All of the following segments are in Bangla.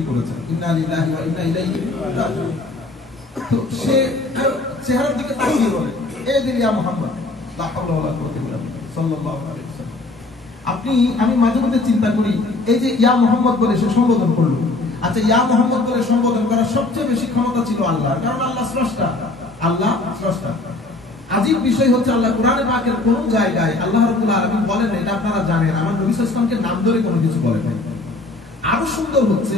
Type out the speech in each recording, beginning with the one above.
স্তুতি করেছেন, ইন্না লিল্লাহি ওয়া ইন্না ইলাইহি রাজিউন। তো সে চেহারার দিকে তাকিয়ে বলে, এ দিল ইয়া মুহাম্মদ, লা হাওলা ওয়ালা কুওয়াতা ইল্লা বিল্লাহ সাল্লাল্লাহু আলাইহি ওয়াসাল্লাম। আমি মাঝে মধ্যে চিন্তা করি, এই যে ইয়া মুহাম্মদ বলে সে সম্বোধন করলো, আচ্ছা ইয়া মুহাম্মদ বলে সম্বোধন করার সবচেয়ে বেশি ক্ষমতা ছিল আল্লাহর, কারণ আল্লাহ স্রষ্টা, আল্লাহ স্রষ্টা। আজীব বিষয় হচ্ছে আল্লাহ কোরআনে পাকের কোন জায়গায় আল্লাহ রাব্বুল আলামিন বলেন, এটা আপনারা জানেন, আমার নবী সাল্লাল্লাহু আলাইহি ওয়াসাল্লামকে নাম ধরে কোনো কিছু বলেন না। আরো সুন্দর হচ্ছে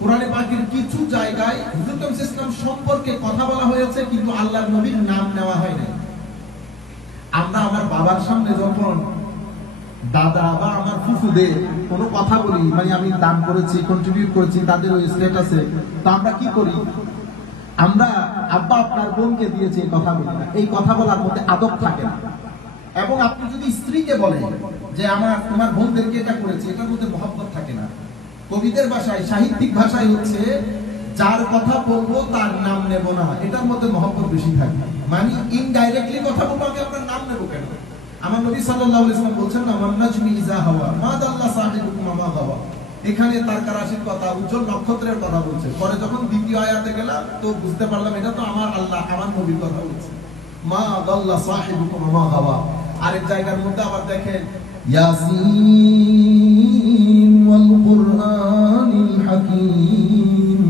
কোরআনে পাকের কিছু জায়গায় হুজুর সাল্লাল্লাহু আলাইহি ওয়াসাল্লাম সম্পর্কে কথা বলা হয়েছে, কিন্তু আল্লাহর নবীর নাম নেওয়া হয় না। আমরা আমার বাবার সামনে যখন দাদা বা আমার ফুফুদের কোনো কথা বলি, মানে আমি দান করেছি, কন্ট্রিবিউট করেছি তাদের ওই স্ট্যাটাসে, তো আমরা কি করি, আমরা আব্বা আপনার বোনকে দিয়েছি এই কথা বলি না। এই কথা বলার মধ্যে আদব থাকে না। এবং আপনি যদি স্ত্রীকে বলেন যে তোমার বোনদেরকে এটা করেছি, এটার মধ্যে মহব্বত থাকে না। কবিদের ভাষায়, সাহিত্যিক ভাষায় হচ্ছে যার কথা বলবো তার নাম নেব না, এটার মধ্যে মহব্বত বেশি থাকে। মানে ইনডাইরেক্টলি কথা বলবো, আমি আপনার নাম নেব কেন? আমার নবী সাল্লাল্লাহু আলাইহি ওয়াসাল্লাম বলছেন না, মান নাজমি ইযা হাওয়া মা দাল্লা সাহিবুকুম মা গাওয়া। এখানে তারকা রাশির কথা, উজ্জ্বল নক্ষত্রের কথা বলছে। পরে যখন দ্বিতীয় আয়াতে গেলাম তো বুঝতে পারলাম এটা তো আমার আল্লাহ, আমার নবীর কথা বলছে, মা দাল্লা সাহিবুকুম মা গাওয়া। আরেক জায়গার মধ্যে আবার দেখেন, ইয়াসিন ওয়াল কুরআনিল হাকীম।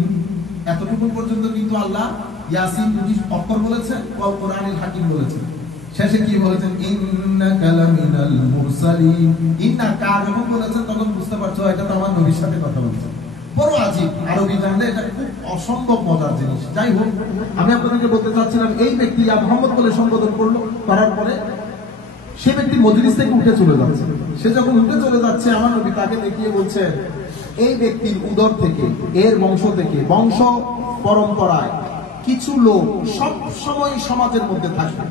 এতটুকু পর্যন্ত কিন্তু আল্লাহ ইয়াসিন দুটি অক্ষর বলেছেন, ওয়াল কুরআনিল হাকীম বলেছেন। শেষে কি বলেছেন, ইন্নাকা লামিনাল মুরসালিন। ইন্নাকা যখন বলেছেন তখন বুঝতে পারছো এটা তো আমার নবীর সাথে কথা বলছে। বড় আজীব, আরবি জানলে এটা খুব অসম্ভব মজার জিনিস। যাই হোক, আমি আপনাদেরকে বলতে চাচ্ছিলাম, এই ব্যক্তি ইয়া মুহাম্মদ বলে সম্বোধন করলো, করার পরে সে ব্যক্তি মজলিস থেকে উঠে চলে যাচ্ছে। সে যখন উঠে চলে যাচ্ছে, আমার নবী তাকে দেখিয়ে বলছেন, এই ব্যক্তির উদর থেকে, এর বংশ থেকে, বংশ পরম্পরায় কিছু লোক সব সময় সমাজের মধ্যে থাকবে,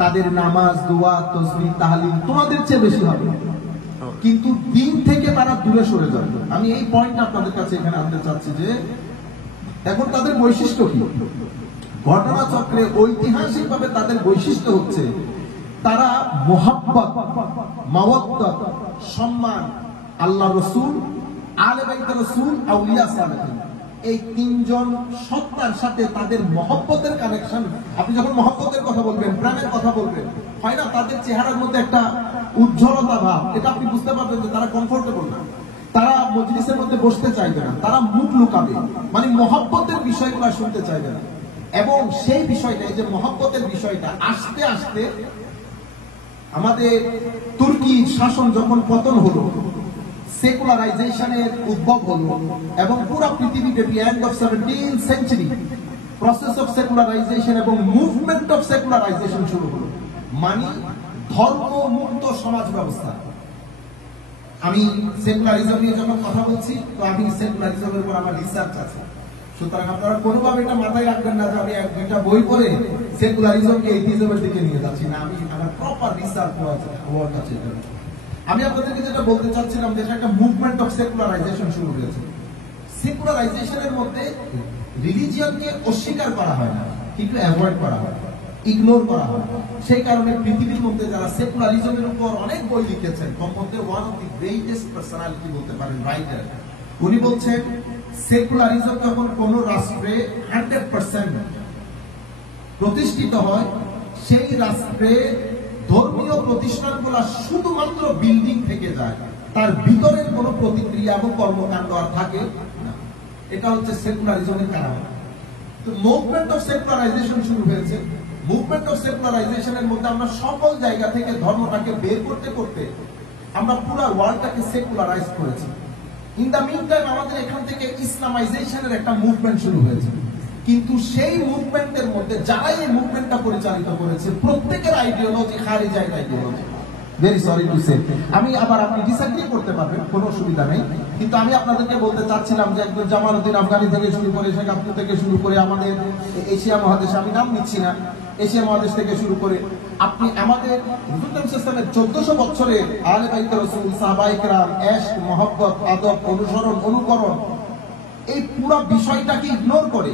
তাদের নামাজ, দোয়া, তাসবিহ, তাহলিল তোমাদের চেয়ে বেশি হবে, কিন্তু দিন থেকে তারা দূরে সরে যাবে। আমি এই পয়েন্ট আপনাদের কাছে এখানে আনতে চাচ্ছি যে এখন তাদের বৈশিষ্ট্য কি। ঘটনা চক্রে ঐতিহাসিকভাবে তাদের বৈশিষ্ট্য হচ্ছে তারা মুহাব্বত, মাওয়াদ্দাত, সম্মান, আল্লাহ রাসূল, আলে বাইত রাসূল, আউলিয়া সালেহিন, এই তিনজন সত্তার সাথে তাদের মহব্বতের কানেকশন। আপনি যখন মহব্বতের কথা বলবেন, প্রেমের কথা বলবেন, হয় না তাদের চেহারার মধ্যে একটা উজ্জ্বলতা ভাব, এটা আপনি বুঝতে পারবেন যে তারা কমফোর্টেবল না, তারা মজলিসের মধ্যে বসতে চাইবে না, তারা মুখ লুকাবে, মানে মহব্বতের বিষয়গুলো শুনতে চাইবে না। এবং সেই বিষয়টা, এই যে মহব্বতের বিষয়টা, আস্তে আস্তে আমাদের তুর্কি শাসন যখন পতন হলো, সেকুলারাইজেশনের উদ্ভব হলো, এবং পুরো পৃথিবীব্যাপী end of 17th century process of secularisation এবং মুভমেন্ট অফ সেকুলারাইজেশন শুরু হলো, মানে ধর্ম মুক্ত সমাজ ব্যবস্থা। আমি সেকুলারিজম নিয়ে যখন কথা বলছি, তো আমি সেকুলারিজমের উপর আমার রিসার্চ আছে, সুতরাং আপনারা কোনোভাবে এটা মাথায় রাখবেন না যে আমি এক দুইটা বই পড়ে সেকুলারিজমকে এথিজমের দিকে নিয়ে যাচ্ছি না। আমি আমার প্রপার রিসার্চ ওয়ার্ক আছে। আমি আপনাদেরকে যেটা বলতে চাচ্ছিলাম যে একটা মুভমেন্ট অফ সেকুলারাইজেশন শুরু হয়েছে। সেকুলারাইজেশনের মধ্যে রিলিজিয়নকে অস্বীকার করা হয় না, কিন্তু অ্যাভয়েড করা হয়, ইগনোর করা হয়। সেই কারণে পৃথিবীর মধ্যে যারা সেকুলারিজমের উপর অনেক বই লিখেছেন, তার মধ্যে one of the greatest personality বলতে পারেন, রাইটার, উনি বলছেন সেকুলারিজম যখন কোন রাষ্ট্রে 100% প্রতিষ্ঠিত হয়, সেই রাষ্ট্রে ধর্মীয় প্রতিষ্ঠানগুলো শুধুমাত্র বিল্ডিং থেকে যায়, তার ভিতরের কোনো প্রতিক্রিয়া এবং কর্মকাণ্ড আর থাকে না। এটা হচ্ছে সেকুলারিজমের কারণ। তো মুভমেন্ট অফ সেকুলারাইজেশন শুরু হয়েছে। মুভমেন্ট অফ সেকুলারাইজেশনের মধ্যে আমরা সকল জায়গা থেকে ধর্মটাকে বের করতে করতে আমরা পুরো ওয়ার্ল্ডটাকে সেকুলারাইজ করেছি। ইন দ্য মিন টাইম আমাদের এখান থেকে ইসলামাইজেশনের একটা মুভমেন্ট শুরু হয়েছে, কিন্তু সেই মুভমেন্টের মধ্যে যারা এই মুভমেন্টটা পরিচালিত করেছে প্রত্যেকের আইডিওলজি খারিজি ideology. Very sorry to say, আমি আবার আপনি ডিসএগ্রি করতে পারবেন, কোনো অসুবিধা নেই, কিন্তু আমি আপনাদেরকে বলতে চাচ্ছিলাম যে একদম জামালউদ্দিন আফগানি থেকে শুরু করে, শেখ আব্দুল থেকে শুরু করে, আমাদের এশিয়া মহাদেশে, আমি নাম নিচ্ছি না, এশিয়া মহাদেশ থেকে শুরু করে আপনি আমাদের হুজুর ইসলামের 1400 বছরের আলে বাইত রাসূল, সাহাবায়ে কেরাম, ইশক, মহব্বত, আদব, অনুসরণ, অনুকরণ, এই পুরো বিষয়টাকে ইগনোর করে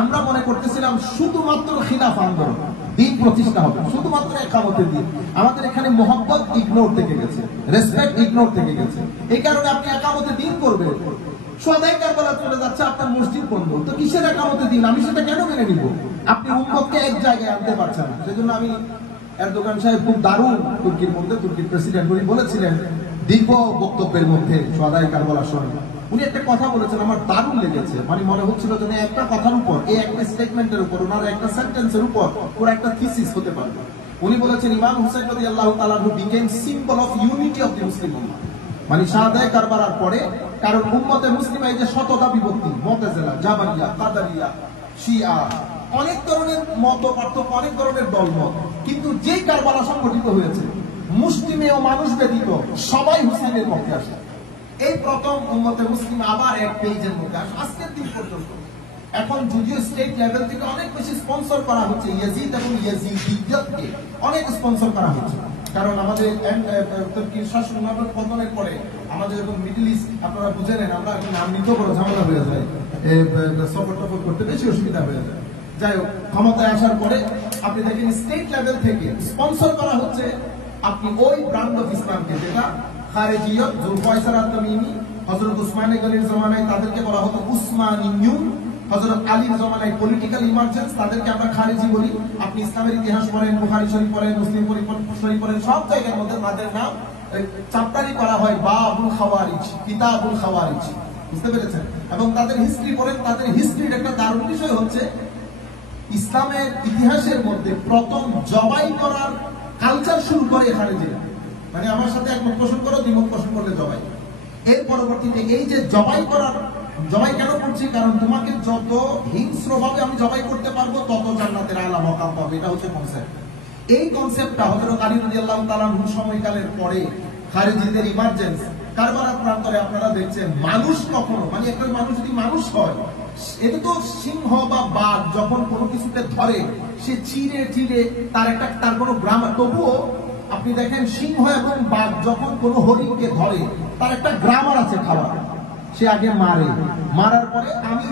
আমরা মনে করতেছিলাম শুধুমাত্র খিলাফ আন্দোলন, দিন প্রতিষ্ঠা হবে শুধুমাত্র একামতের দিন। আমাদের এখানে মহব্বত ইগনোর থেকে গেছে, রেসপেক্ট ইগনোর থেকে গেছে। এই কারণে আপনি একামতের দিন করবেন, সোহাদায়ে কারবালা চলে যাচ্ছে, আপনার মসজিদ বন্ধ, তো কিসের একামতে দিন? আমি সেটা কেন মেনে নিব? আপনি উম্মতকে এক জায়গায় আনতে পারছেন না। সেজন্য আমি এরদোগান সাহেব খুব দারুণ, তুর্কির মধ্যে তুর্কির প্রেসিডেন্ট, উনি বলেছিলেন দীর্ঘ বক্তব্যের মধ্যে সোহাদায়ে কারবালার সময় উনি একটা কথা বলেছেন, আমার দারুণ লেগেছে। মানে মনে হচ্ছিল যে একটা কথার উপর, এই একটা স্টেটমেন্টের উপর, ওনার একটা সেন্টেন্সের উপর ওরা একটা থিসিস হতে পারবে। উনি বলেছেন ইমাম হুসাইন রাদিয়াল্লাহু তাআলা হু became symbol of unity of the Muslim উম্মাহ। মানে শাহাদায়ে কারবালার পরে, কারণ উম্মতে মুসলিমা এই যে শতটা বিভক্তি, মুতাজিলা, জাবারিয়া, কাদারিয়া, শিয়া, অনেক ধরনের মত পার্থক্য, অনেক ধরনের দলমত, কিন্তু যেই কারবালা সংগঠিত হয়েছে মুসলিমে ও মানুষ ব্যতীত সবাই হুসাইনের পক্ষে আসে। এই প্রথম উম্মতে মুসলিম আবার এক পেজের মধ্যে আসে আজকের দিন পর্যন্ত। এখন যদিও স্টেট লেভেল থেকে অনেক বেশি স্পন্সর করা হচ্ছে, ইয়াজিদ এবং ইয়াজিদিয়্যতকে অনেক স্পন্সর করা হচ্ছে, কারণ আমাদের তুর্কির শাসন পতনের পরে আমাদের যখন মিডল ইস্ট আপনারা বুঝে নেন, আমরা নাম নিতেও বড় ঝামেলা হয়ে যায়, সফর টফর করতে বেশি অসুবিধা হয়ে যায়। যাই হোক, ক্ষমতায় আসার পরে আপনি দেখেন স্টেট লেভেল থেকে স্পন্সর করা হচ্ছে আপনি ওই ব্র্যান্ড অফ ইসলামকে, যেটা খারেজিয়ত, জুলফাইসার আত-তামিমি, হযরত উসমান গনির জামানায় তাদেরকে বলা হতো উসমানিয়্যুন, হযরত আলীর জামানায় পলিটিক্যাল ইমার্জেন্স, তাদেরকে আমরা খারেজি বলি। আপনি ইসলামের ইতিহাস পড়েন, বুখারী শরীফ পড়েন, মুসলিম শরীফ পড়েন, সব জায়গার মধ্যে তাদের নাম চাপ্টারি করা হয় বাবুল খাওয়ারিজ, কিতাবুল খাওয়ারিজ, বুঝতে পেরেছেন? এবং তাদের হিস্ট্রি পড়েন, তাদের হিস্ট্রির একটা দারুণ বিষয় হচ্ছে ইসলামের ইতিহাসের মধ্যে প্রথম জবাই করার কালচার শুরু করে খারেজিরা। মানে আমার সাথে একমত পোষণ করো, দ্বিমত পোষণ করলে জবাই। এর পরবর্তীতে এই যে জবাই করার, জবাই কেন করছি? কারণ তোমাকে যত হিংস্র ভাবে আমি জবাই করতে পারবো তত জান্নাতের আলা মাকাম পাবে, এটা হচ্ছে কনসেপ্ট। এই কনসেপ্টটা হযরত আলী রাদিয়াল্লাহু তাআলা আনহু সময়কালের পরে খারেজিদের ইমার্জেন্স কারবালার প্রান্তরে আপনারা দেখছেন মানুষ কখনো, মানে একটা মানুষ যদি মানুষ হয়, এটা তো সিংহ বা বাঘ যখন কোনো কিছুতে ধরে সে চিড়ে চিড়ে তার কোনো গ্রামার, তবুও আপনি দেখেন সিংহ এবং বাঘ যখন কোনো হরিণকে ধরে তার একটা গ্রামার আছে খাওয়ার। সে আগে মারে, মারার পরে আমি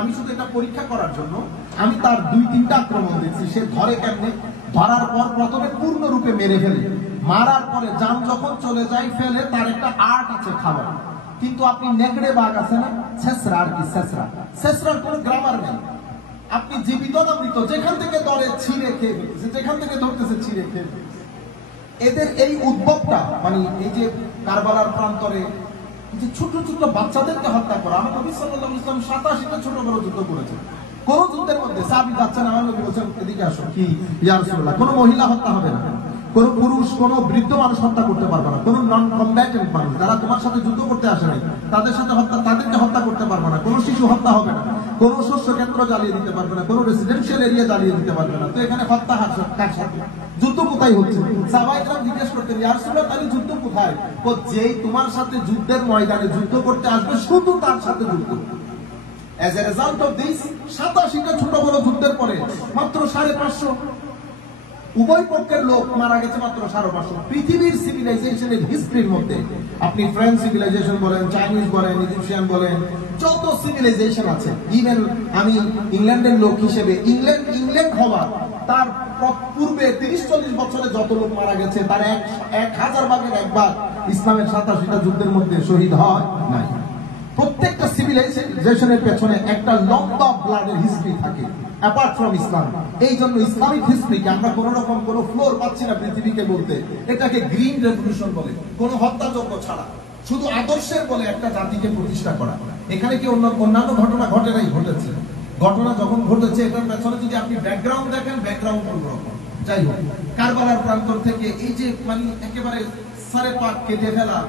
আমি শুধু এটা পরীক্ষা করার জন্য আমি তার 2-3টা আক্রমণ দেখছি। সে ধরে কেমনে? ধরার পর প্রথমে পূর্ণরূপে মেরে ফেলে, মারার পরে জান যখন চলে যায় ফেলে, তার একটা আর্ট আছে খাওয়ার। কিন্তু আপনি নেকড়ে বাঘ আছে না, ছেসরা, আর কি ছেসরার কোনো গ্রামার নেই। আপনি জীবিত না মৃত, যেখান থেকে ধরে ছিঁড়ে খেয়ে ফেলতেছে, যেখান থেকে ধরতেছে ছিঁড়ে খেয়ে ফেলতেছে। এদের এই উদ্ভবটা, মানে এই যে কারবালার প্রান্তরে যে ছোট ছোট বাচ্চাদেরকে হত্যা করা, আমার নবী সাল্লাল্লাহু আলাইহি ওয়াসাল্লাম 87টা ছোট বড় যুদ্ধ করেছেন। কোন যুদ্ধের মধ্যে সাহাবী যাচ্ছেন, আমার নবী বলেছেন এদিকে আসো, কি ইয়া রাসূলুল্লাহ, কোন মহিলা হত্যা হবে না, কোন পুরুষ, কোন বৃদ্ধ মানুষ হত্যা করতে পারবে না, কোন নন কমব্যাটেন্ট মানুষ যারা তোমার সাথে যুদ্ধ করতে আসে নাই তাদেরকে হত্যা করতে পারবে না, কোন শিশু হত্যা হবে না, কোন শস্য কেন্দ্র জ্বালিয়ে দিতে পারবে না, কোন রেসিডেন্সিয়াল এরিয়া জ্বালিয়ে দিতে পারবে না। তো এখানে হত্যা কার সাথে? যুদ্ধ কোথায় হচ্ছে? সাহাবায়ে জিজ্ঞেস করতেন, ইয়া রাসূলুল্লাহ তাহলে যুদ্ধ কোথায়? ও যেই তোমার সাথে যুদ্ধের ময়দানে যুদ্ধ করতে আসবে শুধু তার সাথে যুদ্ধ। As a result of this, 87টা ছোট বড় যুদ্ধের পরে মাত্র 550 উভয় পক্ষের লোক মারা গেছে, মাত্র 550। পৃথিবীর সিভিলাইজেশনের হিস্ট্রির মধ্যে আপনি ফ্রেঞ্চ সিভিলাইজেশন বলেন, চাইনিজ বলেন, ইজিপশিয়ান বলেন, যত সিভিলাইজেশন আছে, ইভেন আমি ইংল্যান্ডের লোক হিসেবে ইংল্যান্ড হওয়ার তার পূর্বে 30-40 বছরে যত লোক মারা গেছে তার 1000 ভাগের 1 ভাগ ইসলামের 87টা যুদ্ধের মধ্যে শহীদ হয় নাই। প্রত্যেকটা সিভিলাইজেশনের পেছনে একটা লম্বা ব্লাডের হিস্ট্রি থাকে অ্যাপার্ট ফ্রম ইসলাম। এই জন্য ইসলামিক হিস্ট্রিকে আমরা কোন রকম কোন ফ্লোর পাচ্ছি না পৃথিবীকে বলতে। এটাকে গ্রিন রেভলিউশন বলে, কোন হত্যাযজ্ঞ ছাড়া, শুধু আদর্শের বলে একটা জাতিকে প্রতিষ্ঠা করা। এখানে কি অন্যান্য ঘটনা ঘটে নাই? ঘটেছে। ঘটনা যখন ঘটেছে এটার পেছনে যদি আপনি ব্যাকগ্রাউন্ড দেখেন, ব্যাকগ্রাউন্ড অন্যরকম। যাই হোক, কারবালার প্রান্তর থেকে এই যে মানে একেবারে সারে পাক কেটে ফেলা,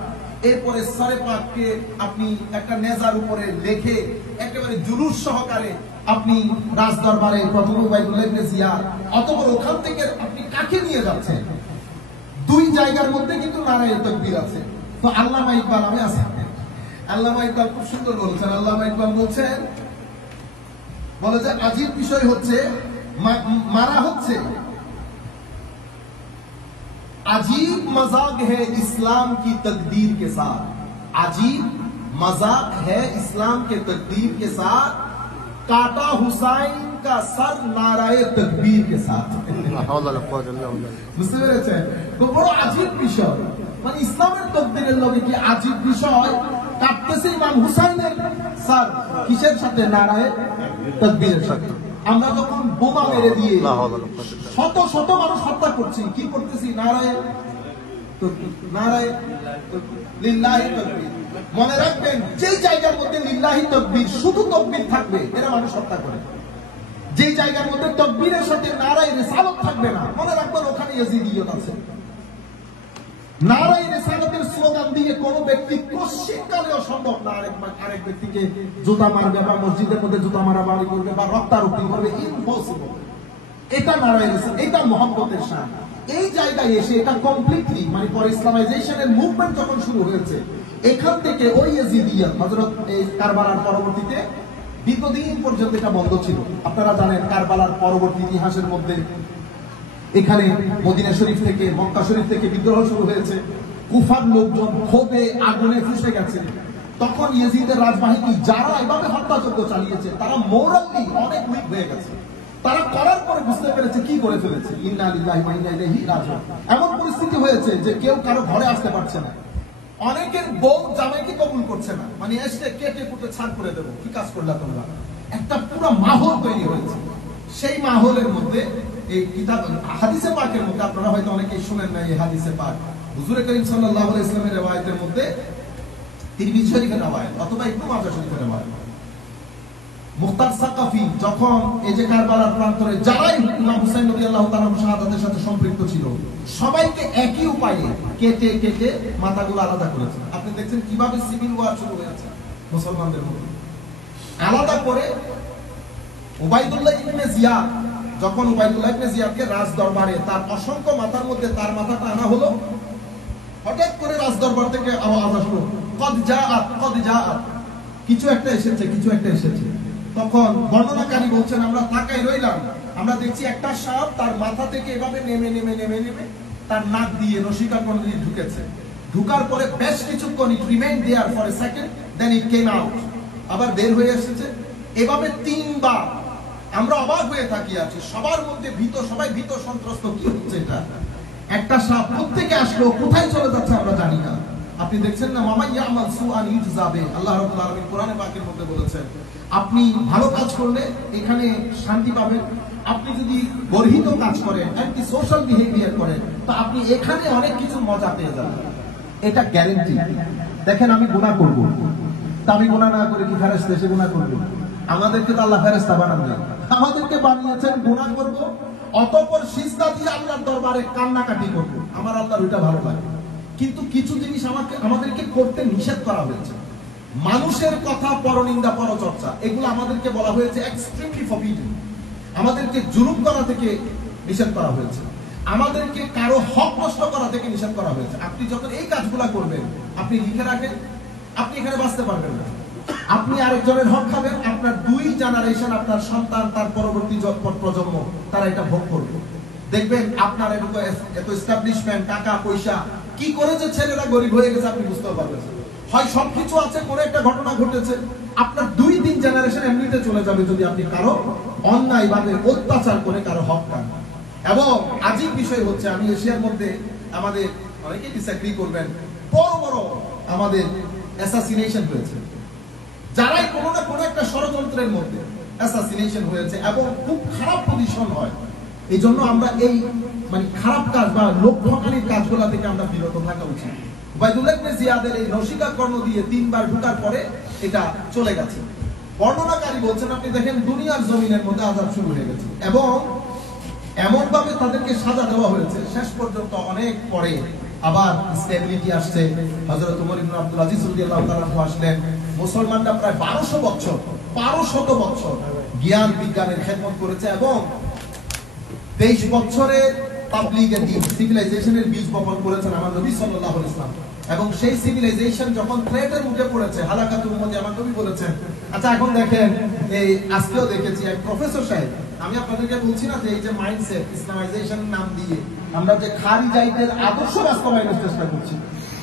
এরপরে সারে পাককে আপনি একটা নেজার উপরে লেখে একেবারে জুলুস সহকারে আপনি রাজদরবারে প্রথম উবাইদুল্লাহ ইবনে জিয়াদ, অতঃপর ওখান থেকে আপনি কাকে নিয়ে যাচ্ছেন? 2 জায়গার মধ্যে কিন্তু নারায়ে তাকবীর আছে। তো আল্লামা ইকবাল, আমি আছি, আল্লামা ইকবাল খুব সুন্দর বলেছেন। আল্লামা ইকবাল বলে যে আজীব বিষয় হচ্ছে মারা হচ্ছে, अजीब मजाक है इस्लाम की तकदीर के साथ, अजीब मजाक है इस्लाम के तकदीर के साथ, काटा हुसैन का सर नाराए तकबीर के साथ। বুঝতে পেরেছেন? তো বড় আজীব বিষয়, মানে ইসলামের তকদীরের লগে কি আজীব বিষয়? কাটতেছে ইমাম হুসাইনের স্যার কিসের সাথে? নারায়ে তাকবীরের সাথে। আমরা যখন বোমা মেরে দিয়ে শত শত মানুষ হত্যা করছি, কি করতেছি? নারায়ে নারায়ে লিল্লাহি তাকবীর। মনে রাখবেন, যে জায়গার মধ্যে লিল্লাহি তাকবীর, শুধু তাকবীর থাকবে, এরা মানুষ হত্যা করে। যে জায়গার মধ্যে তাকবীরের সাথে নারায়ে রিসালাত থাকবে না, মনে রাখবেন ওখানে ইয়াজিদিয়ত আছে। নারায়ে রিসালাতের স্লোগান দিয়ে কোন ব্যক্তি কোশ্চিনকালেও সম্ভব না আরেক ব্যক্তিকে জুতা মারবে বা মসজিদের মধ্যে জুতা মারামারি করবে বা রক্তারক্তি করবে, ইম্পসিবল। এটা নারায়ে রিসালাত, এটা মুহাব্বতের শান। এই জায়গায় এসে এটা কমপ্লিটলি মানে পরে ইসলামাইজেশনের মুভমেন্ট যখন শুরু হয়েছে, এখান থেকে ওই ইয়াজিদিয়ত হযরত কারবালার পরবর্তীতে দীর্ঘদিন পর্যন্ত এটা বন্ধ ছিল। আপনারা জানেন কারবালার পরবর্তী ইতিহাসের মধ্যে এখানে মদিনা শরীফ থেকে, মক্কা শরীফ থেকে বিদ্রোহ শুরু হয়েছে। কুফার লোকজন ক্ষোভে আগুনে ফুঁসে গেছে। তখন ইয়াজিদের রাজবাহিনী যারা এভাবে হত্যাযজ্ঞ চালিয়েছে, তারা মোরালি অনেক উইক হয়ে গেছে। তারা করার পরে বুঝতে পেরেছে কি করে ফেলেছে। ইন্না লিল্লাহি ওয়া ইন্না ইলাইহি রাজিউন। এমন পরিস্থিতি হয়েছে যে কেউ কারো ঘরে আসতে পারছে না। অনেকের বউ জামাইকে কবুল করছে না, মানে এসে কেটে কুটে ছাড় করে দেবো, কি কাজ করলা তোমরা। একটা পুরো মাহল তৈরি হয়েছে। সেই মাহলের মধ্যে এই কিতাব হাদিসে পাকের মধ্যে আপনারা হয়তো অনেকেই শুনেন না, এই হাদিসে পাক হুজুর করিম সাল্লাল্লাহু আলাইহি ওয়াসাল্লামের riwayat-এর মধ্যে তিরমিজি শরীফের riwayat অথবা ইবনে মাজাহ শরীফের riwayat। মুখতার সাকাফি যখন এই যে কারবালার প্রান্তরে যারাই ইমাম হুসাইন রাদিয়াল্লাহু তাআলা শাহাদাতের সাথে সম্পৃক্ত ছিল, সবাইকে একই উপায়ে কেটে কেটে মাথাগুলো আলাদা করেছে। আপনি দেখছেন কিভাবে সিভিল ওয়ার শুরু হয়েছে মুসলমানদের মধ্যে। আলাদা করে উবাইদুল্লাহ ইবনে জিয়াদ, যখন উবাইদুল্লাহ ইবনে জিয়াদকে রাজ দরবারে তার অসংখ্য মাথার মধ্যে তার মাথাটা আনা হলো, হঠাৎ করে রাজ দরবার থেকে আওয়াজ আসলো, কদ জাআত, কিছু একটা এসেছে, কিছু একটা এসেছে। তখন বর্ণনাকারী বলছেন, আমরা তাকাই রইলাম, আমরা দেখছি একটা সাপ তার মাথা থেকে এভাবে নেমে নেমে নেমে নেমে তার নাক দিয়ে নসিকা কোণ দিয়ে ঢুকেছে। ঢুকার পরে বেশ কিছুক্ষণ it remained there for a second, then it came out, আবার বের হয়ে এসেছে। এভাবে 3 বার। আমরা অবাক হয়ে তাকিয়ে আছি, সবার মধ্যে ভীত, সবাই ভীত সন্ত্রস্ত, কি হচ্ছে এটা? একটা সাপ কোত্থেকে আসলো, কোথায় চলে যাচ্ছে আমরা জানি না। আপনি দেখছেন না, মামা ইয়ামাল সুআন ইউজাবে, আল্লাহ রাব্বুল আলামিন কোরআনে পাকের মধ্যে বলেছেন, আপনি ভালো কাজ করলে এখানে শান্তি পাবেন, আপনি যদি গর্হিত কাজ করেন, অ্যান্টি সোশ্যাল বিহেভিয়ার করেন, তো আপনি এখানে অনেক কিছু মজা পেয়ে যাবেন। এটা গ্যারান্টি। দেখেন, আমি গুনাহ করব, তা আমি গুনাহ না করে কি ফেরেশতা এসে গুনাহ করবে? আমাদেরকে তো আল্লাহ ফেরেশতা বানান নাই, আমাদেরকে বানিয়েছেন গুনাহ করব, অতঃপর সিজদা দিয়ে আল্লাহর দরবারে কান্নাকাটি করব। আমার আল্লাহর ওইটা ভালো লাগে। কিন্তু কিছু জিনিস আমাদেরকে করতে নিষেধ করা হয়েছে। মানুষের কথা, পরনিন্দা, পরচর্চা, এগুলো আমাদেরকে বলা হয়েছে এক্সট্রিমলি ফরবিডেন। আমাদেরকে জুলুম করা থেকে নিষেধ করা হয়েছে, আমাদেরকে কারো হক নষ্ট করা থেকে নিষেধ করা হয়েছে। আপনি যখন এই কাজগুলো করবেন, আপনি লিখে রাখেন, আপনি এখানে বাঁচতে পারবেন না। আপনি আরেকজনের হক খাবেন, আপনার 2 জেনারেশন, আপনার সন্তান, তার পরবর্তী প্রজন্ম, তারা এটা ভোগ করবে। দেখবেন আপনার এত এস্টাবলিশমেন্ট, টাকা পয়সা, কি করেছে ছেলেরা গরিব হয়ে গেছে, আপনি বুঝতে পারবেন। হয় সবকিছু আছে, করে একটা ঘটনা ঘটেছে, আপনার 2-3 জেনারেশন এমনিতে চলে যাবে যদি আপনি কারো অন্যায় ভাবে অত্যাচার করে কারো হক খান। এবং আজীব বিষয় হচ্ছে, আমি এশিয়ার মধ্যে, আমাদের অনেকেই ডিসএগ্রি করবেন, বড় বড় আমাদের অ্যাসাসিনেশন হয়েছে, যারাই কোনো না কোনো একটা ষড়যন্ত্রের মধ্যে অ্যাসাসিনেশন হয়েছে এবং খুব খারাপ পজিশন হয়। এই জন্য আমরা এই মানে খারাপ কাজ বা লোক ঠকানির কাজগুলো থেকে আমরা বিরত থাকা উচিত। উবাইদুল্লাহ ইবনে জিয়াদের এই নসিকা কর্ণ দিয়ে 3 বার ঢোকার পরে এটা চলে গেছে। বর্ণনাকারী বলছেন, আপনি দেখেন দুনিয়ার জমিনের মধ্যে আযাব শুরু হয়ে গেছে এবং এমন ভাবে তাদেরকে সাজা দেওয়া হয়েছে, শেষ পর্যন্ত অনেক পরে আবার স্টেবিলিটি আসছে। হযরত ওমর ইবনে আব্দুল আজিজ রাদিয়াল্লাহু তাআলা আসলেন। মুসলমানরা প্রায় 1200 বছর জ্ঞান বিজ্ঞানের খেদমত করেছে এবং 23 বছরের তাবলীগের দিন, সিভিলাইজেশনের বীজ বপন করেছেন আমার নবী সাল্লাল্লাহু আলাইহি ওয়াসাল্লাম। এবং সেই সিভিলাইজেশন যখন থ্রেটের মুখে পড়েছে, হালাকাতুল উম্মতি আমার নবী বলেছেন। আচ্ছা, এখন দেখেন, এই আজকেও দেখেছি এক প্রফেসর সাহেব, আমি আপনাদেরকে বলছি না যে এই যে মাইন্ডসেট ইসলামাইজেশন নাম দিয়ে আমরা যে খারিজাইদের আদর্শ বাস্তবায়নের চেষ্টা করছি,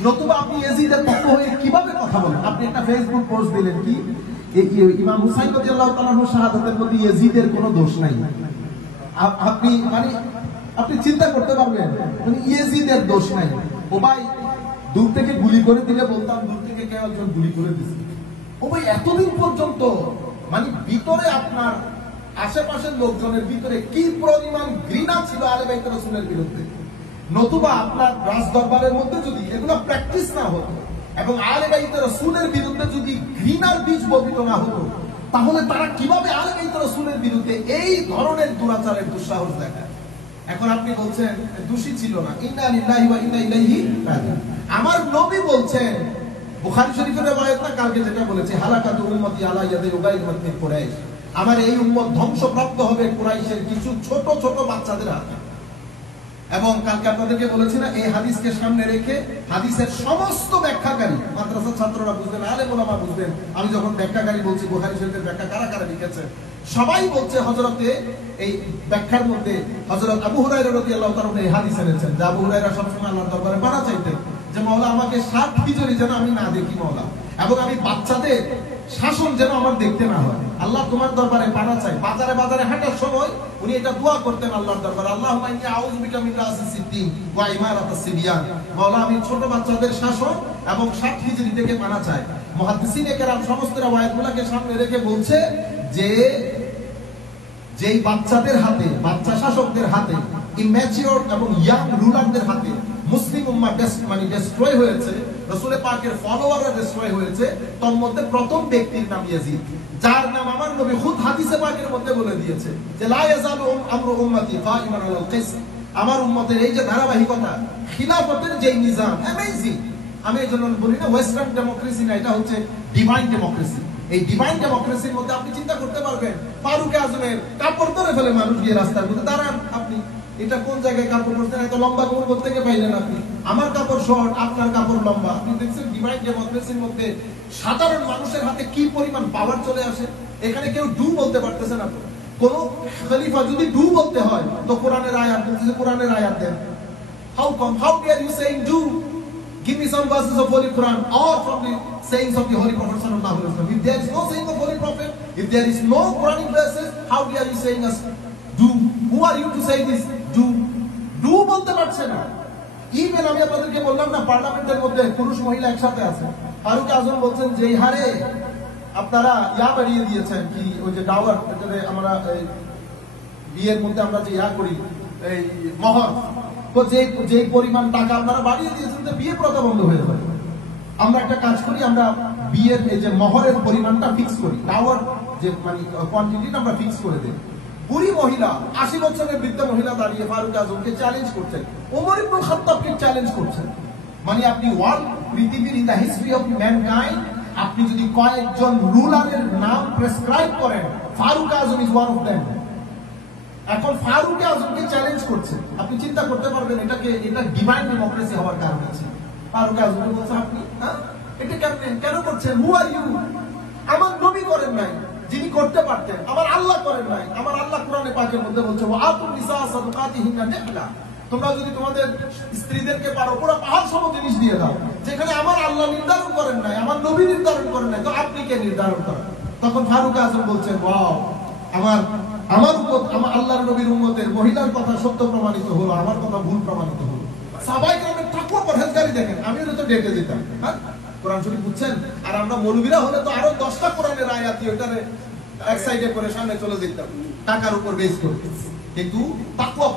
নতুবা আপনি ইয়াজিদের পক্ষ হয়ে কিভাবে কথা বলেন? আপনি একটা ফেসবুক পোস্ট দিলেন কি ইমাম হুসাইন রাদিয়াল্লাহু তাআলা শাহাদাতের প্রতি ইয়াজিদের কোনো দোষ নাই। আপনি মানে আপনি চিন্তা করতে পারবেন, মানে ইয়াজিদের দোষ নাই। দূর থেকে গুলি করে দিলে বলতাম দূর থেকে কেউ একজন গুলি করে দিচ্ছে। ও ভাই, এতদিন পর্যন্ত মানে ভিতরে আপনার আশেপাশের লোকজনের ভিতরে কি পরিমাণ ঘৃণা ছিল আলে বাইত রাসূলের বিরুদ্ধে। নতুবা আপনার রাজ দরবারের মধ্যে যদি এগুলো প্র্যাকটিস না হতো এবং আলে বাইত রাসূলের বিরুদ্ধে যদি ঘৃণার বীজ বপিত না হতো, তাহলে তারা কিভাবে আলে বাইত রাসূলের বিরুদ্ধে এই ধরনের দুরাচারের দুঃসাহস দেখায়? এখন আপনি বলছেন দোষী ছিল না, ইন্না লিল্লাহি ওয়া ইন্না ইলাইহি রাজিউন। আমার নবী বলছেন, বুখারী শরীফের riwayat না, কালকে যেটা বলেছে, হালাকাতু উম্মতি আলা ইয়াদি উবাইদ ইবনে কুরাইশ, আমার এই উম্মত ধ্বংসপ্রাপ্ত হবে কুরাইশের কিছু ছোট ছোট বাচ্চাদের হাতে। এবং কালকে আপনাদেরকে বলেছি না, এই হাদিসকে সামনে রেখে হাদিসের সমস্ত ব্যাখ্যাকারী, মাদ্রাসার ছাত্ররা বুঝবেন, আলেম ওলামা বুঝবেন, আমি যখন ব্যাখ্যাকারী বলছি, বুখারী শরীফের ব্যাখ্যা কারা কারা লিখেছেন সবাই বলছে, হযরতে এই ব্যাখ্যার মধ্যে হযরত আবু হুরায়রা রাদিয়াল্লাহু তাআলা এই হাদিস এনেছেন, যে আবু হুরায়রা সবসময় আল্লাহর দরবারে পানা চাইতেন যে মাওলা আমাকে 7 খিচুড়ি যেন আমি না দেখি মাওলা, এবং আমি বাচ্চাদের শাসন যেন আমার দেখতে না হয়। আল্লাহ তোমার দরবারে পানা চাই। বাজারে বাজারে হাঁটার সময় উনি এটা দোয়া করতেন আল্লাহর দরবারে, আল্লাহুম্মা ইন্নী আউযু বিকা মিন রাসিস সিদ্দিন ওয়া ইমারাতাস সিবিয়ান, মাওলা আমি ছোট বাচ্চাদের শাসন এবং 7 হিজরি থেকে পানা চাই। মুহাদ্দিসিনে কেরাম সমস্ত riwayatগুলোকে সামনে রেখে বলছে যে যেই বাচ্চাদের হাতে, বাচ্চা শাসকদের হাতে, ইম্যাচিওর এবং ইয়াং রুলারদের হাতে মুসলিম উম্মাহ মানে ডেস্ট্রয় হয়েছে, রাসূল পাকের ফলোয়াররা ডেস্ট্রয় হয়েছে, তার মধ্যে প্রথম ব্যক্তির নাম ইয়াজিদ, যার নাম আমার নবী খুদ হাদিসে পাকের মধ্যে বলে দিয়েছে যে লা ইয়াজালু আমরু উম্মতি কাইমান আলাল কিসম, আমার উম্মতের এই যে ধারাবাহিকতা, খিলাফতের যে নিজাম, অ্যামেজিং। আমি এইজন্য বলি না ওয়েস্টার্ন ডেমোক্রেসি না, এটা হচ্ছে ডিভাইন ডেমোক্রেসি। এই ডিভাইন ডেমোক্রেসির মধ্যে আপনি চিন্তা করতে পারবেন, ফারুক আজমের কাপড় ধরে ফেলে মানুষ গিয়ে রাস্তার মধ্যে দাঁড়ান, আপনি এটা কোন জায়গায় কাপড় পরছেন, এত লম্বা কাপড় করতে থেকে পাইলেন আপনি, আমার কাপড় শর্ট, আপনার কাপড় লম্বা। আপনি দেখছেন ডিভাইন ডেমোক্রেসির মধ্যে সাধারণ মানুষের হাতে কি পরিমাণ পাওয়ার চলে আসে। এখানে কেউ ডু বলতে পারতেছে না। কোন খলিফা যদি ডু বলতে হয় তো কোরআনের আয়াত বলতেছে, কোরআনের আয়াত দেন। How come? How dare you saying do? Give me some verses of Holy Quran or from the sayings of the Holy Prophet sallallahu alaihi wasallam. If there is no saying of Holy Prophet, if there is no Quranic verses, how dare you saying us do? Who are you to say this? Do? Do বলতে পারছে না। ইভেন আমি আপনাদেরকে বললাম না, পার্লামেন্টের মধ্যে পুরুষ মহিলা একসাথে আছে, ফারুক আজম বলছেন যে এই হারে আপনারা বাড়িয়ে দিয়েছেন, কি ওই যে ডাওয়ার, আমরা বিয়ের মধ্যে আমরা যে করি এই মহর, তো যে পরিমাণ টাকা আপনারা বাড়িয়ে দিয়েছেন, তো বিয়ে প্রথা বন্ধ হয়ে যাবে। আমরা একটা কাজ করি, আমরা বিয়ের এই যে মহরের পরিমাণটা ফিক্স করি, টাওয়ার যে মানে কোয়ান্টিটিটা আমরা ফিক্স করে দিই। বুড়ি মহিলা, 80 বছরের বৃদ্ধ মহিলা দাঁড়িয়ে ফারুক আজমকে চ্যালেঞ্জ করছেন, ওমর ইবনে খাত্তাবকে চ্যালেঞ্জ করছেন। মানে আপনি ওয়ার্ল্ড পৃথিবীর in the history of mankind আপনি যদি কয়েকজন রুলারের নাম প্রেসক্রাইব করেন, ফারুক আজম ইজ ওয়ান অফ দেম। এখন ফারুক আজমকে চ্যালেঞ্জ করছে, আপনি চিন্তা করতে পারবেন এটা ডিভাইন ডেমোক্রেসি হওয়ার কারণ আছে। ফারুক আজম বলছে আপনি এটা কেন করছেন? হু আর ইউ? আমার নবী করেন নাই, যিনি করতে পারতেন, আমার আল্লাহ করেন নাই। আমার আল্লাহ কোরআনে পাকের মধ্যে বলছে ওয়া আতুন নিসা সাদকাতিহিন্না নিহলা, তোমরা যদি তোমাদের স্ত্রীদেরকে পারো পুরো পাহাড় সম জিনিস দিয়ে দাও, যেখানে আমার আল্লাহ নির্ধারণ করেন নাই, আমার নবী নির্ধারণ করেন নাই, তো আপনি কে নির্ধারণ করেন? তখন ফারুক আজম বলছেন ওয়াও, আমার আল্লাহর নবীর উম্মতের মহিলার কথা সত্য প্রমাণিত হলো, আমার কথা ভুল প্রমাণিত হলো। সাহাবায়ে কেরামের তাকওয়া পরহেজগারি দেখেন, আমিও তো ডেটে যেতাম, হ্যাঁ কোরআন শরীফ বুঝছেন, আর আমরা মৌলবীরা হলে তো আরো 10টা কোরআনের আয়াত ওইটারে এক সাইডে করে সামনে চলে যেতাম টাকার উপর বেস করে। কিন্তু তাকওয়া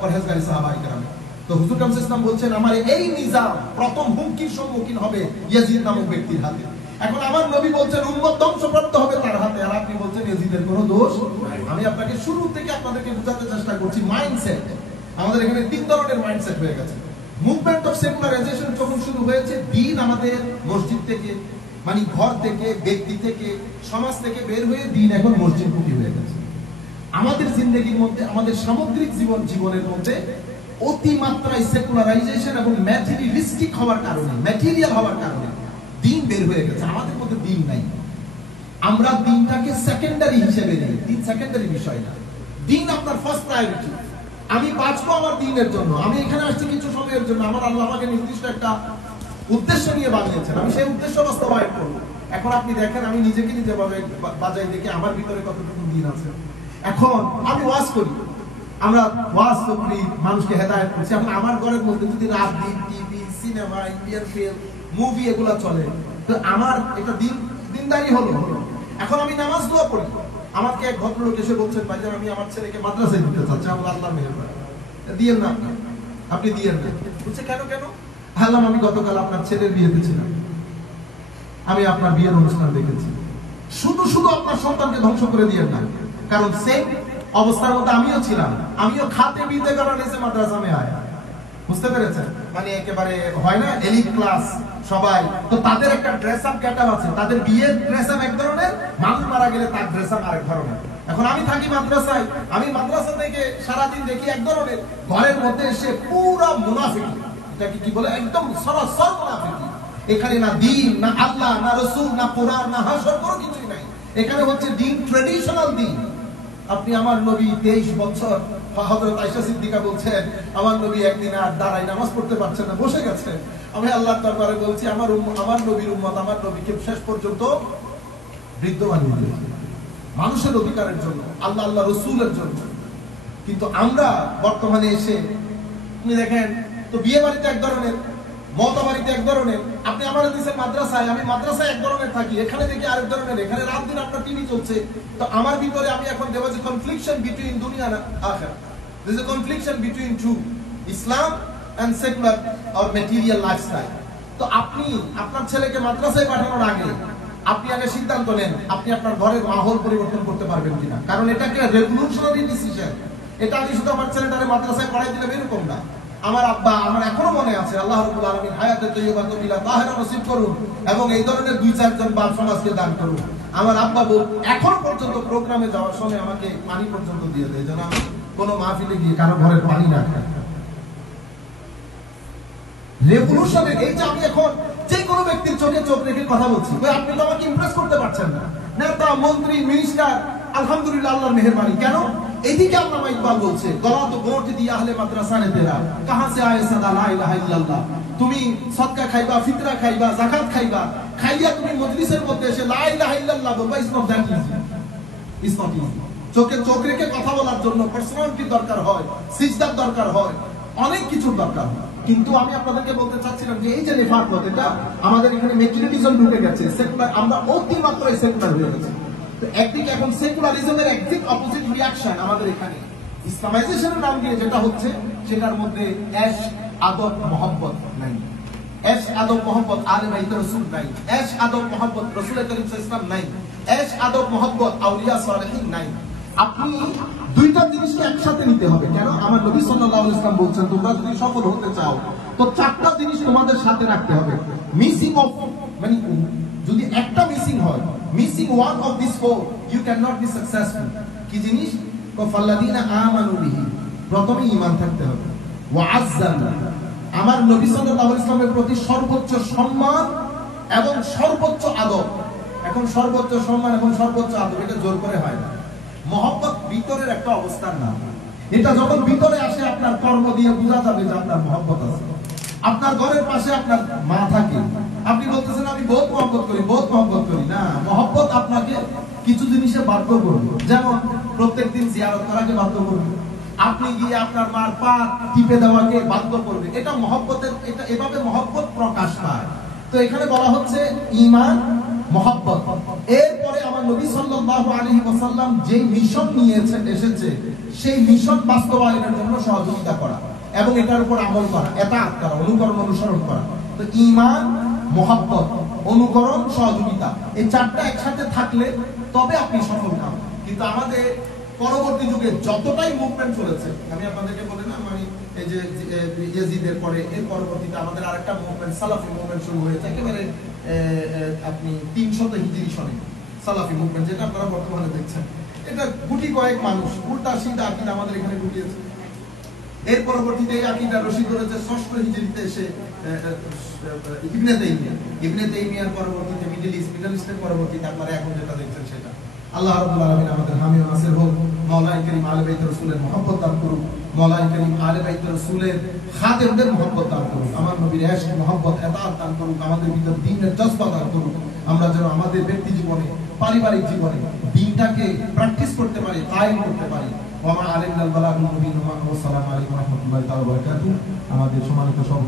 পরহেজগারি সাহাবায়ে কেরাম। তো হুজুর সাল্লাল্লাহু আলাইহি ওয়াসাল্লাম বলছেন আমার এই নিজাম প্রথম হুমকির সম্মুখীন হবে ইয়াজিদ নামক ব্যক্তির হাতে। এখন আমার নবী বলছেন উম্মত ধ্বংসপ্রাপ্ত হবে তার হাতে, আর আপনি বলছেন ইয়াজিদের কোনো দোষ। আমি আপনাকে শুরু থেকে আপনাদেরকে বোঝাতে চেষ্টা করছি মাইন্ডসেট। আমাদের এখানে 3 ধরনের মাইন্ডসেট হয়ে গেছে। মুভমেন্ট অফ সেকুলারাইজেশন যখন শুরু হয়েছে, দিন আমাদের মসজিদ থেকে মানে ঘর থেকে, ব্যক্তি থেকে, সমাজ থেকে বের হয়ে দিন এখন মসজিদমুখী হয়ে গেছে। আমাদের জিন্দেগির মধ্যে, আমাদের সামগ্রিক জীবনের মধ্যে অতিমাত্রায় সেকুলারাইজেশন এবং ম্যাটেরিয়ালিস্টিক হওয়ার কারণে, ম্যাটেরিয়াল হওয়ার কারণে দিন বের হয়ে গেছে। আমাদের মধ্যে দিন নাই। আমরা দিনটাকে সেকেন্ডারি হিসেবে নিই। দিন সেকেন্ডারি বিষয় না, দিন আপনার ফার্স্ট প্রায়োরিটি। আমি বাঁচবো আমার দিনের জন্য, আমি এখানে আসছি কিছু সময়ের জন্য, আমার আল্লাহ আমাকে নির্দিষ্ট একটা উদ্দেশ্য নিয়ে বানিয়েছেন, আমি সেই উদ্দেশ্য বাস্তবায়ন করবো। এখন আপনি দেখেন আমি নিজেকে নিজে বাজাই দেখে আমার ভিতরে কতটুকু দিন আছে। এখন আমি ওয়াজ করি, আমরা ওয়াজ করি, মানুষকে হেদায়েত করছি। এখন আমার ঘরের মধ্যে যদি রাত দিন TV cinema, Indian film, movie এগুলা চলে। তো আমার এটা দিনদারি হলো। এখন আমি নামাজ দোয়া পড়ি, আমাকে এক ভদ্রলোক এসে বলছেন, ভাইজান আমি আমার ছেলেকে মাদ্রাসায় দিতে চাচ্ছি, আমার আল্লাহর মেহেরবানি, দিয়েন না আপনি দিয়েন না। বলছে কেন? আল্লাহ, আমি গতকাল আপনার ছেলের বিয়েতে ছিলাম, আমি আপনার বিয়ের অনুষ্ঠান দেখেছি, শুধু আপনার সন্তানকে ধ্বংস করে দিয়েন না, কারণ সেম অবস্থার মধ্যে আমিও ছিলাম, আমিও খাতে বিতে করার এসে মাদ্রাসা মে আয়া। বুঝতে পেরেছেন? মানে একেবারে হয় না এলিট ক্লাস সবাই, তো তাদের একটা ড্রেস আপ গেটআপ আছে, তাদের বিয়ের ড্রেস আপ এক ধরনের, মানুষ মারা গেলে তার ড্রেস আপ আরেক ধরনের। এখন আমি থাকি মাদ্রাসায়, আমি মাদ্রাসা থেকে সারাদিন দেখি এক ধরনের, ঘরের মধ্যে এসে পুরো মুনাফিকি, এটাকে কি বলে, একদম সরাসরি মুনাফিকি। এখানে না দিন, না আল্লাহ, না রাসূল, না কোরআন, না হাসর, কোনো কিছুই নাই। এখানে হচ্ছে দিন, ট্রেডিশনাল দিন। আপনি আমার নবী 23 বছর, হযরত আয়েশা সিদ্দিকা বলছেন, আমার নবী একদিন আর দাঁড়ায় নামাজ পড়তে পারছেন না, বসে গেছেন। আমি আল্লাহর দরবারে বলছি, আমার নবীর উম্মত, আমার নবীকে শেষ পর্যন্ত বৃদ্ধ বানিয়ে দিয়েছে মানুষের অধিকারের জন্য, আল্লাহ রাসূলের জন্য। কিন্তু আমরা বর্তমানে এসে আপনি দেখেন, তো বিয়ে বাড়িতে এক ধরনের, মওতা বাড়িতে এক ধরনের, আপনি আমার দিচ্ছেন মাদ্রাসায়, আমি মাদ্রাসায় এক ধরনের থাকি, এখানে দেখি আরেক ধরনের, এখানে রাত দিন আপনার টিভি চলছে। তো আমার ভিতরে আমি এখন দেওয়া যে কনফ্লিকশন বিটুইন দুনিয়া আর আখিরাত, there is a confliction between two, Islam and secular or material lifestyle. তো আপনি আপনার ছেলেকে মাদ্রাসায় পাঠানোর আগে আপনি আগে সিদ্ধান্ত নেন, আপনি আপনার ঘরের মাহৌল পরিবর্তন করতে পারবেন কিনা, কারণ এটা একটা রেভলিউশনারি ডিসিশন। এটা আমি শুধু আমার ছেলেটারে মাদ্রাসায় পড়াই দিলাম এরকম না। আমার আব্বা, আমার এখনো মনে আছে, আল্লাহ রাব্বুল আলামিন হায়াতে তাইয়্যিবা তবিলা তাহেরা নসিব করুন এবং এই ধরনের 2-4 জন বাপ সমাজকে দান করুন। আমার আব্বা এখনো পর্যন্ত প্রোগ্রামে যাওয়ার সময় আমাকে পানি পর্যন্ত দিয়ে দেয়, যেন আমি কোনো মাহফিলে গিয়ে কারো ঘরের পানি না খাই। রেভলিউশনের এই যে আমি এখন যে কোনো ব্যক্তির চোখে চোখ রেখে কথা বলছি, ভাই আপনি তো আমাকে ইমপ্রেস করতে পারছেন না, নেতা, মন্ত্রী, মিনিস্টার, আলহামদুলিল্লাহ আল্লাহর মেহেরবানি। কেন? এইদিকে আল্লামা ইকবাল বলছে, গলা তো গোট দি আহলে মাদ্রাসা নে তেরা, কাহা সে আয়ে সাদা লা ইলাহা ইল্লাল্লাহ। তুমি সদকা খাইবা, ফিতরা খাইবা, যাকাত খাইবা, খাইয়া তুমি মজলিসের মধ্যে এসে লা ইলাহা ইল্লাল্লাহ বলবা, is not that easy, is not easy. চোখে চোখ রেখে কথা বলার জন্য পার্সোনালিটি দরকার হয়, সিজদার দরকার হয়, অনেক কিছুর দরকার হয়। কিন্তু আমি আপনাদেরকে বলতে চাচ্ছিলাম যে এই যে নেফাকত, এটা আমাদের এখানে মেচুরিটিজম ঢুকে গেছে, সেকুলার, আমরা অতিমাত্রায় সেকুলার হয়ে গেছি। তো একদিকে এখন সেকুলারিজমের একদিক অপোজিট রিঅ্যাকশন আমাদের এখানে ইসলামাইজেশনের নাম দিয়ে যেটা হচ্ছে, সেটার মধ্যে এশ আদব মোহাম্মত নাই, এশ আদব মোহাম্মত আলে বাইত রাসূল নাই, এশ আদব মোহাম্মত রাসূল করিম সাল্লাল্লাহু আলাইহি ওয়াসাল্লাম নাই, এশ আদব মোহাম্মত আউলিয়া সালেহিন নাই। আপনি দুইটা জিনিসকে একসাথে নিতে হবে। কেন? আমার নবী সাল্লাল্লাহু আলাইহি ওয়াসাল্লাম বলছেন, তোমরা যদি সফল হতে চাও তো 4টা জিনিস তোমাদের সাথে রাখতে হবে। মিসিং অফ, মানে যদি একটা মিসিং হয়, missing one of this four, you can not be successful. কি জিনিস? ফাল্লাযিনা আমানু বিহি, প্রথমে ঈমান থাকতে হবে, ওয়া আযযানা, আমার নবী সাল্লাল্লাহু আলাইহি ওয়াসাল্লামের প্রতি সর্বোচ্চ সম্মান এবং সর্বোচ্চ আদব। এখন সর্বোচ্চ সম্মান এবং সর্বোচ্চ আদব এটা জোর করে হয় না, মহব্বত ভিতরের একটা অবস্থার নাম। এটা যখন ভিতরে আসে, আপনার কর্ম দিয়ে বোঝা যাবে যে আপনার মহব্বত আছে। আপনার ঘরের পাশে আপনার মা থাকে, আপনি বলতেছেন আমি বহুত মহব্বত করি, বহুত মহব্বত করি, না, মহব্বত আপনাকে কিছু জিনিসে বাধ্য করবে। যেমন প্রত্যেকদিন জিয়ারত করাকে বাধ্য করবে, আপনি গিয়ে আপনার মার পা টিপে দেওয়াকে বাধ্য করবে। এটা মহব্বতের, এটা এভাবে মহব্বত প্রকাশ পায়। তো এখানে বলা হচ্ছে ঈমান, মহব্বত। এরপরে আমার নবী সাল্লাল্লাহু আলাইহি ওয়াসাল্লাম যে মিশন নিয়ে এসেছে, সেই মিশন বাস্তবায়নের জন্য সহযোগিতা করা এবং এটার উপর আমল করা, এতাআত করা, অনুকরণ, অনুসরণ করা। তো ঈমান, মহব্বত, অনুকরণ, সহযোগিতা, এই 4টা একসাথে থাকলে তবে আপনি সফল হন। কিন্তু আমাদের পরবর্তী যুগে যতটাই মুভমেন্ট চলেছে, আমি আপনাদেরকে বলি না, মানে এই যে ইয়াজিদের পরে এর পরবর্তীতে আমাদের আরেকটা মুভমেন্ট, সালাফি মুভমেন্ট শুরু হয়েছে একেবারে আপনি 300 হিজরি সনে সালাফি মুভমেন্ট, যেটা আপনারা বর্তমানে দেখছেন। এটা গুটি কয়েক মানুষ উল্টা সিধা আকীদা আমাদের এখানে গুটিয়েছে। এর পরবর্তীতে এই আকীদা রশিদ করেছে 6ষ্ঠ হিজরিতে এসে ইবনে তাইমিয়ার পরবর্তীতে মিডল ইস্টের পরবর্তীতে আপনারা এখন যেটা দেখছেন সেটা। আল্লাহ রাব্বুল আলামিন আমাদের হামি ও নাসির হোক। মাওলাই করিম আলে বাইত রাসূলের মহব্বত দান করুন, মাওলাই করিম আলে বাইত রাসূলের খাদেমদের মহব্বত দান করুন, আমার নবীর ইশক, মহব্বত, ইতাআত দান করুন, আমাদের ভিতর দ্বীনের জজবা দান করুন। আমরা যেন আমাদের ব্যক্তি জীবনে, পারিবারিক জীবনে দ্বীনটাকে প্র্যাকটিস করতে পারি, কায়েম করতে পারি। ওয়া মা আলাইনাল বালাগুল মুবিন। ওয়া আসসালামু আলাইকুম ওয়া রাহমাতুল্লাহি ওয়া বারাকাতুহু। আমাদের সম্মানিত সব